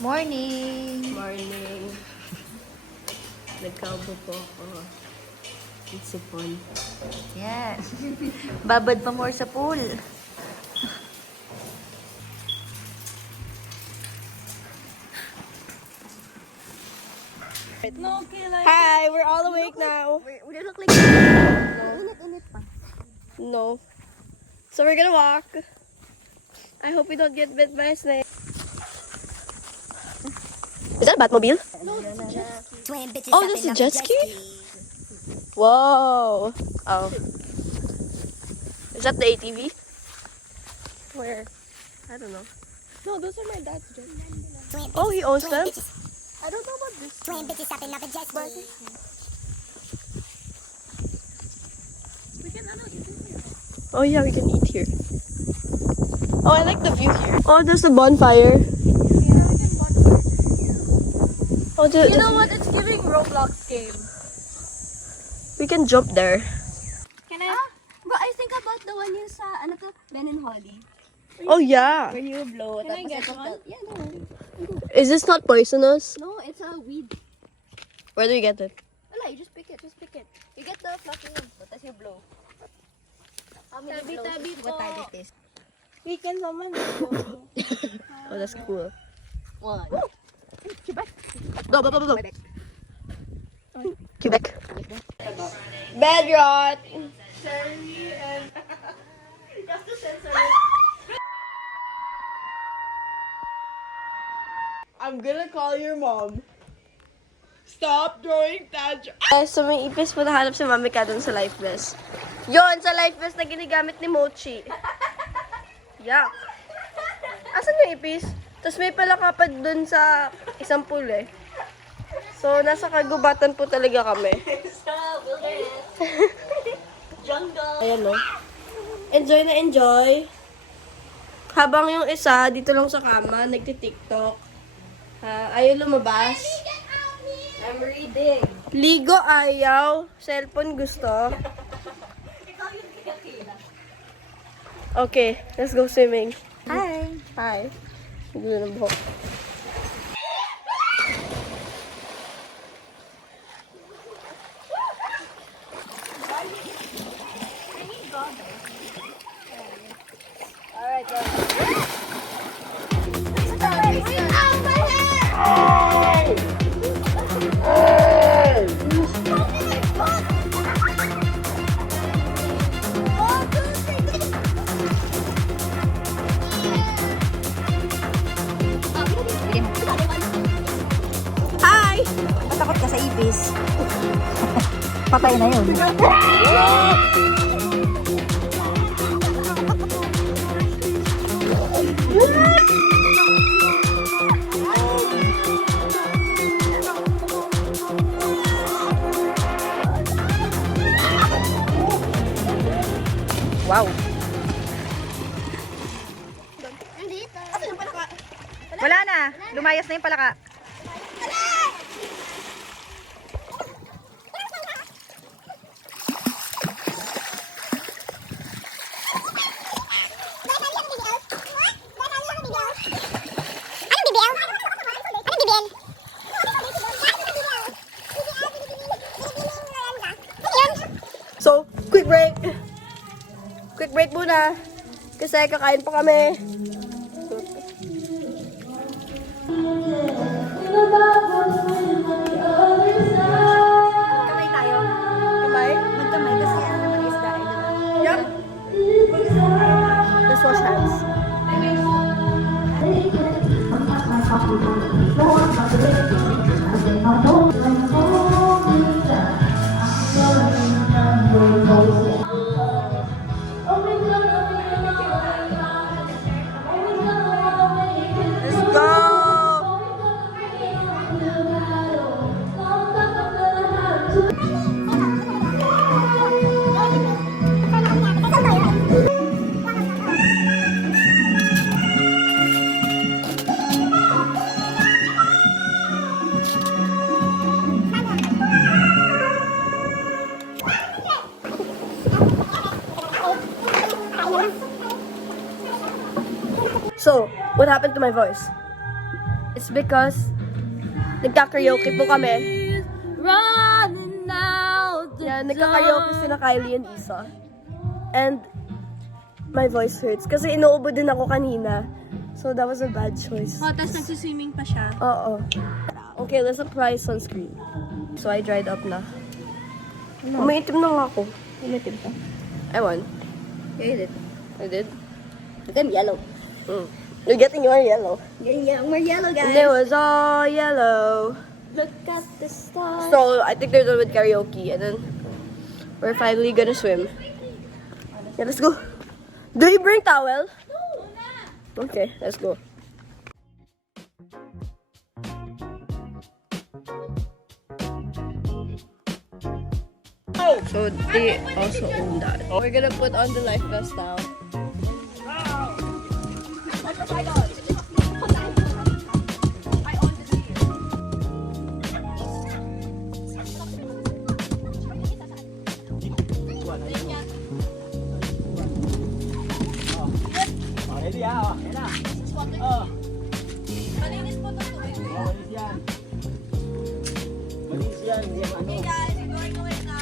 Morning! Morning. Nagkaubo po ako. Sipon. Yes. Babad pa more sa pool. No, hi, we're all awake now. We look like... Init pa. No. So we're gonna walk. I hope we don't get bit by a snake. Is that a Batmobile? Oh, this is a jet ski? Whoa. Oh. Is that the ATV? Where? I don't know. No, those are my dad's jet skis. Oh, he owns them? I don't know about this. Twin bitches stopping up a jet ski. Oh yeah, we can eat here. Oh, I like the view here. Oh, there's a bonfire. Oh, You know what? It's giving Roblox game. We can jump there. Can I? But I think about the one you sa, ano to? Ben and Holly. Oh yeah. Where you blow. Can I get one? Yeah, no. Is this not poisonous? No, it's a weed. Where do you get it? Wala, you just pick it. You get the fluffy one, tapos you blow. How many blows? Tabi-tabi What po. time it is? We can summon Oh, that's cool. One. Go, go, go, go, go. Quebec. Bedrot. I'm gonna call your mom. Stop throwing tantrums. So may ipis po nahanap si Mami ka dun sa life vest. Yon, sa life vest na ginagamit ni Mochi. Yuck. Asan yung ipis? Tapos may palakapad dun sa isang pool eh. So, nasa kagubatan po talaga kami. Jungle. Ayan no. Enjoy na enjoy. Habang yung isa, dito lang sa kama, nagti-tiktok. Ayaw lumabas. I'm reading. Ligo ayaw. Cellphone gusto. Okay, let's go swimming. Hi. Hi. Gulo ng buhok. Alright, go. Hi! Matakot ka sa ipis. Patay na yun. Wow. Wala na. Lumayas na yung palaka. So, quick break. Quick break muna. Kasi kakain pa kami. Kamay tayo. Kamay? Magkamay kasi ano naman isda. Yup. Let's wash hands. Let's go! So, what happened to my voice? It's because nagka-karaoke po kami. Running out the Yan, nagka-karaoke sila Kylie and Isa. And my voice hurts kasi inuubo din ako kanina. So that was a bad choice. Oh, tapos nagsiswimming pa siya. Oo. Okay, let's apply sunscreen. So I dried up na. Umiitim na nga ako. Umitim ka. Ewan. You did. I did? Look, I'm yellow. You're getting your yellow. We're yellow, guys. And it was all yellow. Look at the stars. So I think they're done with karaoke and then we're finally gonna swim. Yeah, let's go. Do you bring towel? Okay, let's go. So they also own that. We're gonna put on the life vest now. Ready ah, yan na. Oh. Malinis po ito. Malis yan. Malis yan, hindi yan ano. Guys, we're going away na.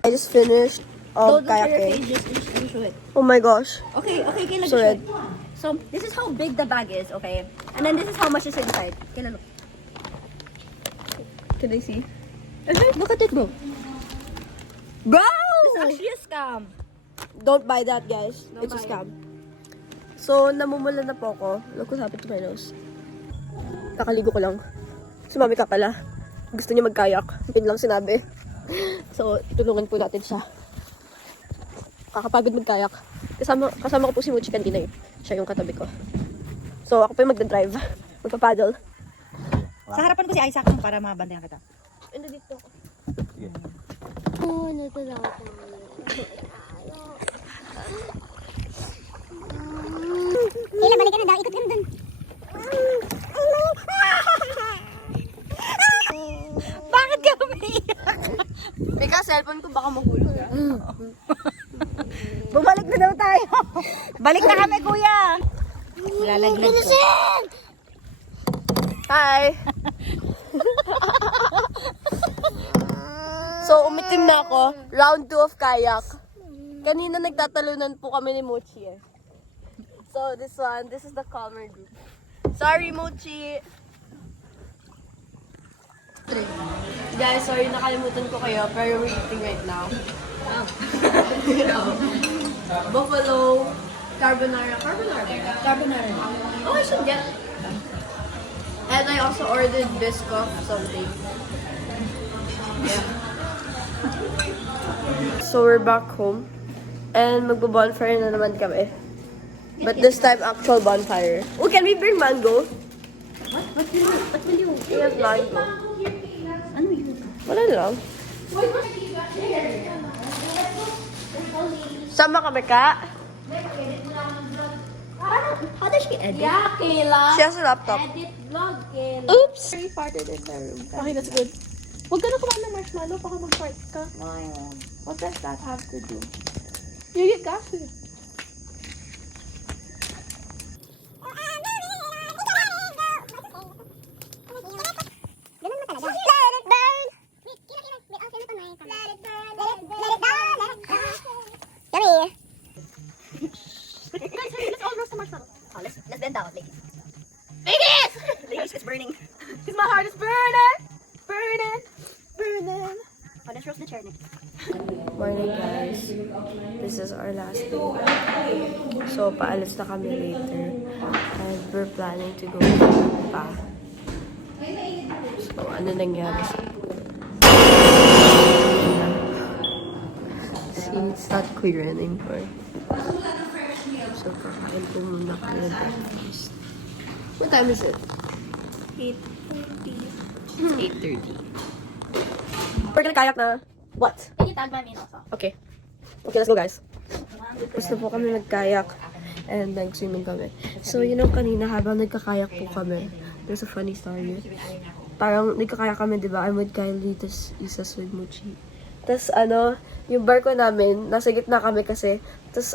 I just finished kayaking. Just show it. Oh my gosh. Okay, kailan So red. So, this is how big the bag is, okay? And then this is how much is inside. Kailan look. Can I see? Look at it, bro. Bro! It's actually a scam. Don't buy that, guys. It's a buy scam. So, namumula na po ako. Look what happened to my nose. Kakaligo ko lang. Sumami ka pala. Gusto niya magkayak. Pin lang sinabi. So, tulungan po natin siya. Kakapagod magkayak. Kasama ko po si Mochi kanina eh. Siya yung katabi ko. So, ako po yung magdadrive. Magpapaddle. Sa harapan ko si Isaac para mabantayan kita. Ano dito ako? Oh, natalaw ko. Kailan balik ka na daw? Ikot ka na dun. Bakit ka umiiyak? Mika, cellphone ko baka mahulog. Bumalik na daw tayo. Balik na kami, kuya. Lalaglag ko. Hi! So, umitim na ako. Round 2 of kayak. Kanina nagtatalunan po kami ni Mochi eh. So, this is the calmer group. Sorry, Mochi! Guys, sorry nakalimutan ko kayo, pero we're eating right now. Buffalo, carbonara. Oh, I should get. And I also ordered Biscoff something. Yeah. So we're back home. And magbo-bonfire na naman kami. But this time, actual bonfire. Oh, can we bring mango? What will you? We have mango. Ano yun? Wala lang. Sama kami ka? How does she edit? Yeah, Kayla. She has a laptop. Edit vlog, Kayla. Oops! Very farted in the room. Okay, that's good. Huwag ka na kumain ng marshmallow, baka mag-fart ka. What does that have to do? You get gassy. Let's all roast the marshmallow. Oh, let's bend down, ladies. Ladies! Ladies, it's burning. Because my heart is burning! Burning! Burning! Oh, let's roast the chair next. Morning guys. This is our last day. So, paalis na kami later. And we're planning to go to pa. So, ano nangyari sa See, it's not clear anymore. So, kakain po muna kami ng breakfast. What time is it? 8:30. We're gonna kayak na. What? Can you tag my name also? Okay. Okay, let's go guys. Gusto po kami nagkayak and nag-swimming kami. So, you know, kanina habang nagkakayak po kami, there's a funny story. parang nagkakaya kami, di ba? I'm with Kylie, tas Isa's with Mochi. Tas yung barko namin, nasa gitna kami kasi. Tas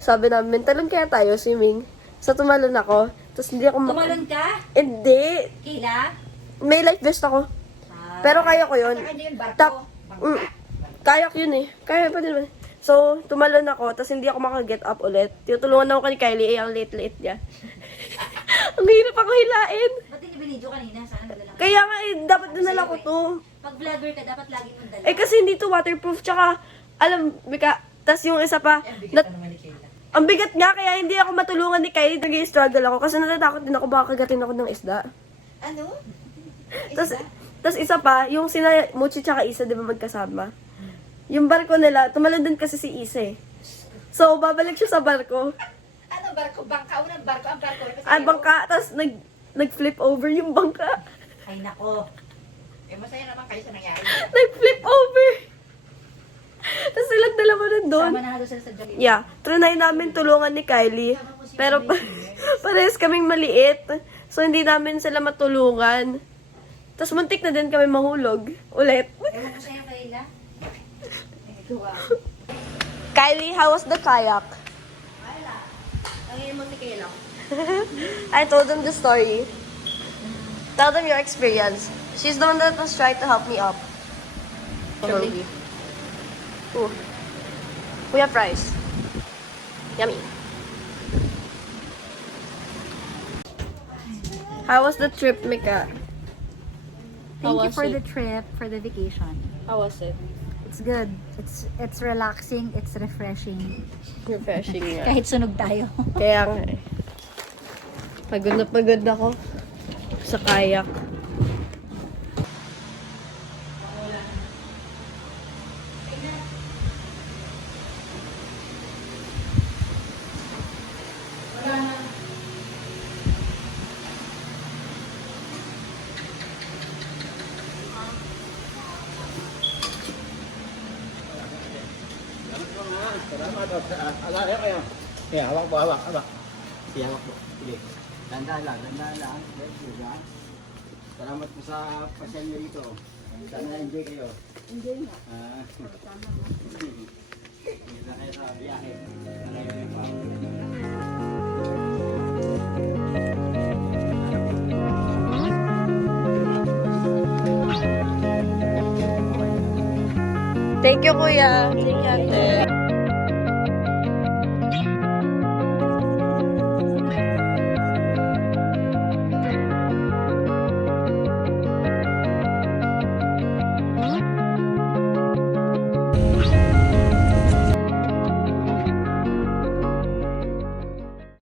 sabi namin, talon kaya tayo, swimming. So tumalon ako. Tas hindi ako Tumalon ka? Hindi. Kila? May life vest ako. Pero kaya ko yun. Saka yung barko. Kayak yun eh. Kaya pa din naman. So, tumalon ako, tapos hindi ako makaget up ulit. Tinutulungan ako ni Kylie, ang late-late niya. Ang hirap ako hilain. Ba't hindi binidyo kanina? Saan nadala ka? Kaya nga dapat dinala ko to. Pag vlogger ka, dapat lagi mong dala. Kasi hindi to waterproof, tsaka, alam, Mika, tas yung isa pa, ang bigat nga, kaya hindi ako matulungan ni Kylie, nag-struggle ako, kasi natatakot din ako, baka kagatin ako ng isda. Ano? Tas isa pa, yung sina Mochi tsaka Isa, di ba magkasama? Yung barko nila, tumalon din kasi si Isa eh. So, babalik siya sa barko. Ano barko? Bangka? Unang barko? Ang barko? Bangka, tas nag-flip over yung bangka. Ay nako. Eh masaya naman kayo sa nangyari. Nag-flip over. Tas silang dalawa nandun. Sama na nga doon sila sa Jollibee. Yeah, trinay namin tulungan ni Kylie. Pero parehas kaming maliit. So, hindi namin sila matulungan. Tapos muntik na din kami mahulog. Ulit. Ewan ko sa'yo, Kayla. Kylie, how was the kayak? Ang mo si Kayla. I told them the story. Tell them your experience. She's the one that was trying to help me up. Jollibee. Ooh. We have fries. Yummy. How was the trip, Mika? Thank you for the trip, for the vacation. How was it? It's good. It's relaxing, it's refreshing. Refreshing nga. Kahit sunog tayo. Kaya nga eh. Pagod na ako sa kayak. Salamat. Alay kayo. Kaya hawak po, hawak. Sige, hawak po. Sige. Dandaan lang. Salamat po sa pasyal niyo dito. Sana enjoy kayo. Enjoy nga. Enjoy na kayo sa biyahe. Thank you, Kuya. Thank you, Ate.